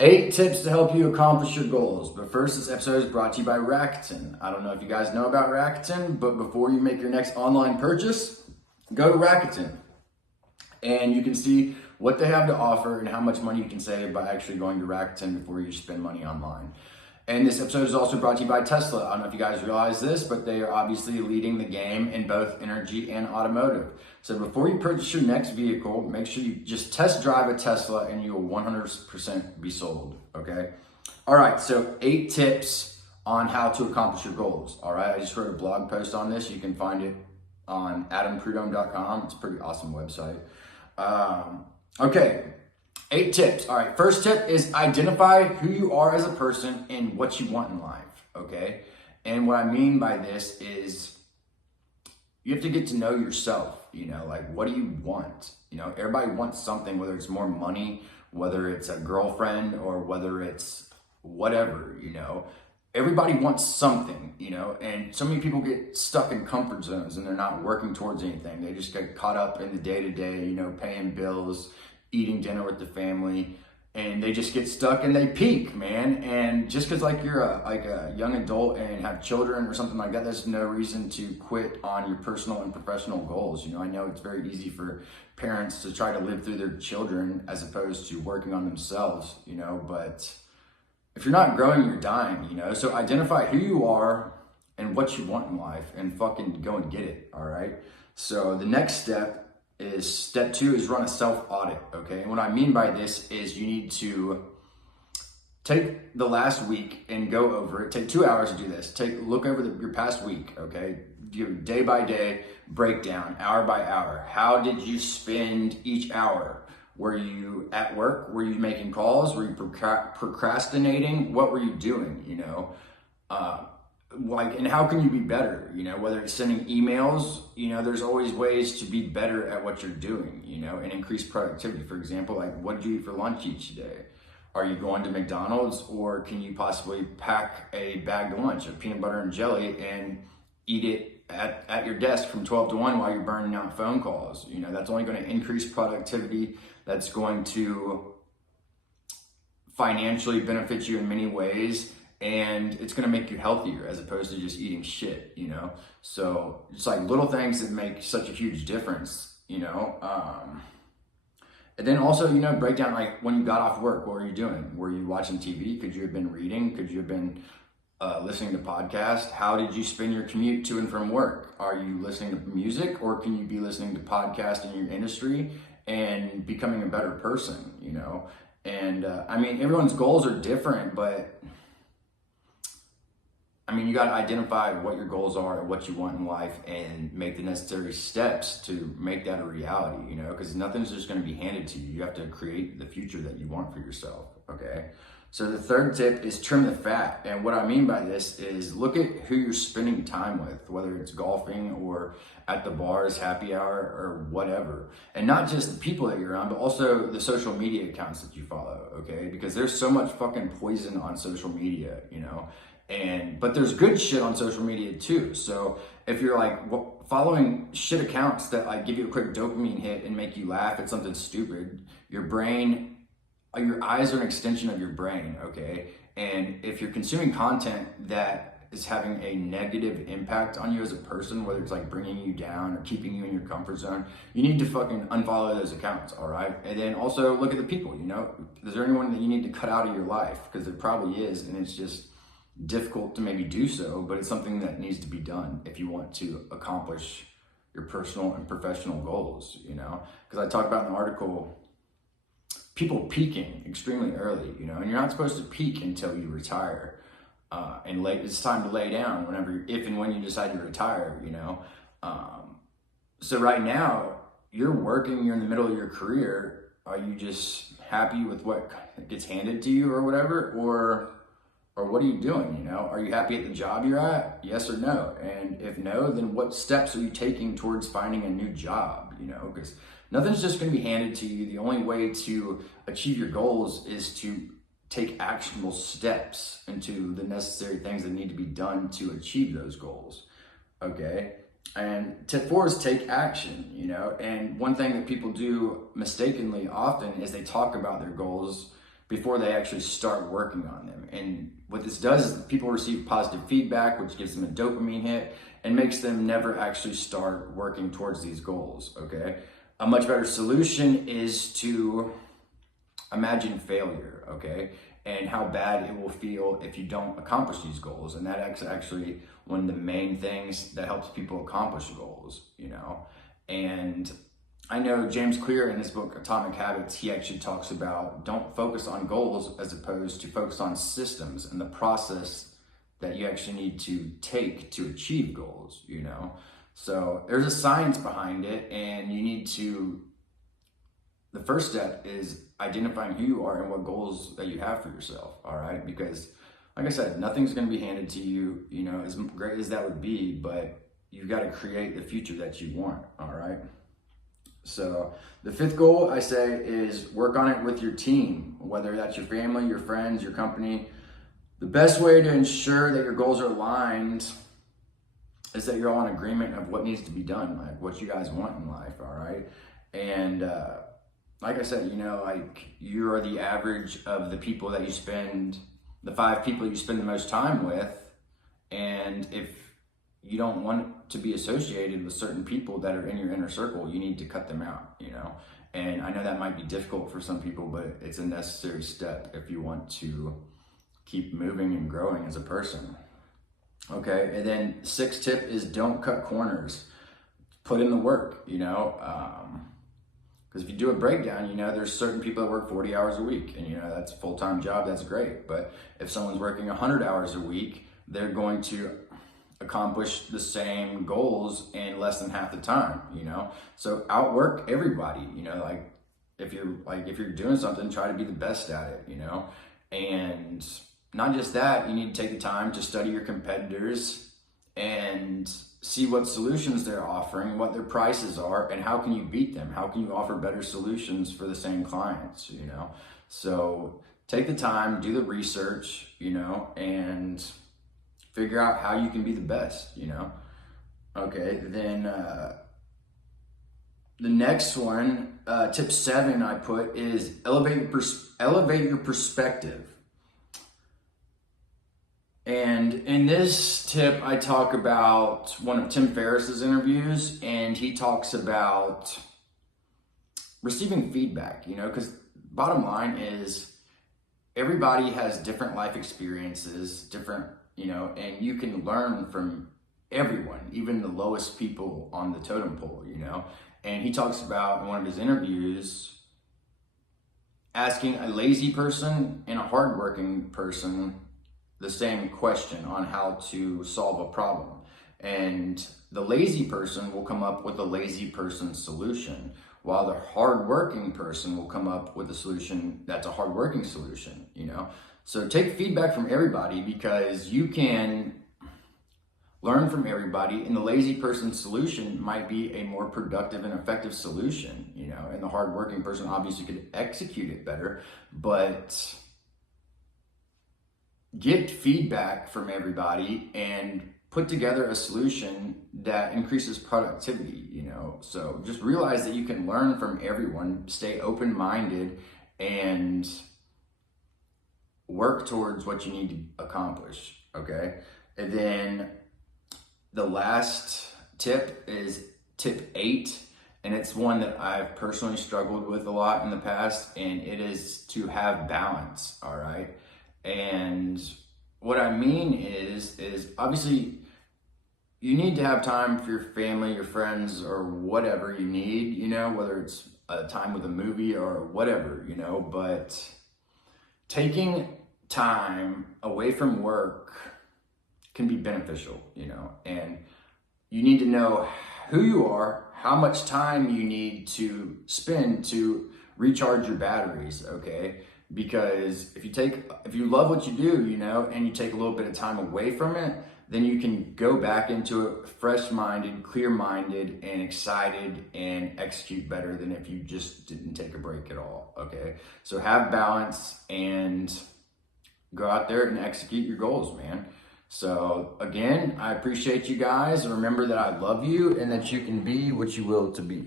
8 tips to help you accomplish your goals. But first, this episode is brought to you by Rakuten. I don't know if you guys know about Rakuten, but before you make your next online purchase, go to Rakuten and you can see what they have to offer and how much money you can save by actually going to Rakuten before you spend money online. And this episode is also brought to you by Tesla. I don't know if you guys realize this, but they are obviously leading the game in both energy and automotive. So before you purchase your next vehicle, make sure you just test drive a Tesla and you will 100% be sold, okay? All right, so 8 tips on how to accomplish your goals, all right? I just wrote a blog post on this. You can find it on adamprudhomme.com. It's a pretty awesome website. Okay, 8 tips. All right, first tip is identify who you are as a person and what you want in life, okay? And what I mean by this is you have to get to know yourself, like what do you want? Everybody wants something, whether it's more money, whether it's a girlfriend, or whether it's whatever, Everybody wants something, and so many people get stuck in comfort zones and they're not working towards anything. They just get caught up in the day-to-day, paying bills, eating dinner with the family, and they just get stuck and they peak, man. And just because you're a young adult and have children or something like that, there's no reason to quit on your personal and professional goals. I know it's very easy for parents to try to live through their children as opposed to working on themselves, but if you're not growing, you're dying, So identify who you are and what you want in life and fucking go and get it, all right? So the next step 2 is run a self-audit, okay? And what I mean by this is you need to take the last week and go over it. Take 2 hours to do this. Look over your past week, okay? Do day by day breakdown, hour by hour. How did you spend each hour? Were you at work? Were you making calls? Were you procrastinating? What were you doing, and how can you be better? Whether it's sending emails, there's always ways to be better at what you're doing, and increase productivity. For example, what did you eat for lunch each day? Are you going to McDonald's, or can you possibly pack a bagged lunch of peanut butter and jelly and eat it at your desk from 12 to 1 while you're burning out phone calls? That's only going to increase productivity. That's going to financially benefit you in many ways, and it's going to make you healthier as opposed to just eating shit, So it's little things that make such a huge difference, And then also, break down when you got off work, what were you doing? Were you watching TV? Could you have been reading? Could you have been listening to podcasts? How did you spend your commute to and from work? Are you listening to music, or can you be listening to podcasts in your industry and becoming a better person, And everyone's goals are different, but you got to identify what your goals are and what you want in life and make the necessary steps to make that a reality, because nothing's just going to be handed to you. You have to create the future that you want for yourself, okay? So the third tip is trim the fat. And what I mean by this is look at who you're spending time with, whether it's golfing or at the bars, happy hour, or whatever. And not just the people that you're on, but also the social media accounts that you follow, okay? Because there's so much fucking poison on social media, but there's good shit on social media too. So if you're following shit accounts that give you a quick dopamine hit and make you laugh at something stupid, your eyes are an extension of your brain, okay? And if you're consuming content that is having a negative impact on you as a person, whether it's bringing you down or keeping you in your comfort zone, you need to fucking unfollow those accounts, all right? And then also look at the people, Is there anyone that you need to cut out of your life? Because there probably is, and it's just difficult to maybe do so, but it's something that needs to be done if you want to accomplish your personal and professional goals, Because I talk about in the article, people peaking extremely early, and you're not supposed to peak until you retire. It's time to lay down if and when you decide to retire, So right now, you're working, you're in the middle of your career. Are you just happy with what gets handed to you or whatever? Or what are you doing, Are you happy at the job you're at? Yes or no? And if no, then what steps are you taking towards finding a new job, Because nothing's just going to be handed to you. The only way to achieve your goals is to take actionable steps into the necessary things that need to be done to achieve those goals, okay? And tip 4 is take action, And one thing that people do mistakenly often is they talk about their goals before they actually start working on them. And what this does is people receive positive feedback, which gives them a dopamine hit and makes them never actually start working towards these goals, okay? A much better solution is to imagine failure, okay? And how bad it will feel if you don't accomplish these goals. And that's actually one of the main things that helps people accomplish goals, you know? And I know James Clear in his book, Atomic Habits, he actually talks about don't focus on goals as opposed to focus on systems and the process that you actually need to take to achieve goals, you know? So there's a science behind it, and you need to, the first step is identifying who you are and what goals that you have for yourself, all right? Because like I said, nothing's gonna be handed to you, you know, as great as that would be, but you've got to create the future that you want, all right? So the fifth goal I say is work on it with your team, whether that's your family, your friends, your company. The best way to ensure that your goals are aligned is that you're all in agreement of what needs to be done, like what you guys want in life, all right? And like I said, you know, like you are the average of the people that you spend, the 5 people you spend the most time with. And if you don't want to be associated with certain people that are in your inner circle, you need to cut them out, you know? And I know that might be difficult for some people, but it's a necessary step if you want to keep moving and growing as a person. Okay, and then 6th tip is don't cut corners. Put in the work, you know? Because if you do a breakdown, you know, there's certain people that work 40 hours a week, and you know, that's a full-time job, that's great. But if someone's working 100 hours a week, they're going to accomplish the same goals in less than half the time, you know? So outwork everybody, you know, like if you're doing something, try to be the best at it, you know? And not just that, you need to take the time to study your competitors and see what solutions they're offering, what their prices are, and how can you beat them? How can you offer better solutions for the same clients, you know? So take the time, do the research, you know, and figure out how you can be the best, you know? Okay, then the next one, tip 7 I put is elevate your perspective. And in this tip, I talk about one of Tim Ferriss's interviews, and he talks about receiving feedback, you know, because bottom line is everybody has different life experiences, different, you know, and you can learn from everyone, even the lowest people on the totem pole, you know. And he talks about in one of his interviews asking a lazy person and a hardworking person the same question on how to solve a problem. And the lazy person will come up with a lazy person's solution, while the hardworking person will come up with a solution that's a hardworking solution, you know? So take feedback from everybody, because you can learn from everybody, and the lazy person's solution might be a more productive and effective solution, you know? And the hardworking person obviously could execute it better, but get feedback from everybody and put together a solution that increases productivity, you know? So just realize that you can learn from everyone, stay open-minded, and work towards what you need to accomplish, okay? And then the last tip is tip 8, and it's one that I've personally struggled with a lot in the past, and it is to have balance, all right? And what I mean is obviously you need to have time for your family, your friends, or whatever you need, you know, whether it's a time with a movie or whatever, you know, but taking time away from work can be beneficial, you know, and you need to know who you are, how much time you need to spend to recharge your batteries, okay? Because if you love what you do, you know, and you take a little bit of time away from it, then you can go back into it fresh-minded, clear-minded, and excited, and execute better than if you just didn't take a break at all, okay? So have balance and go out there and execute your goals, man. So again, I appreciate you guys. Remember that I love you and that you can be what you will to be.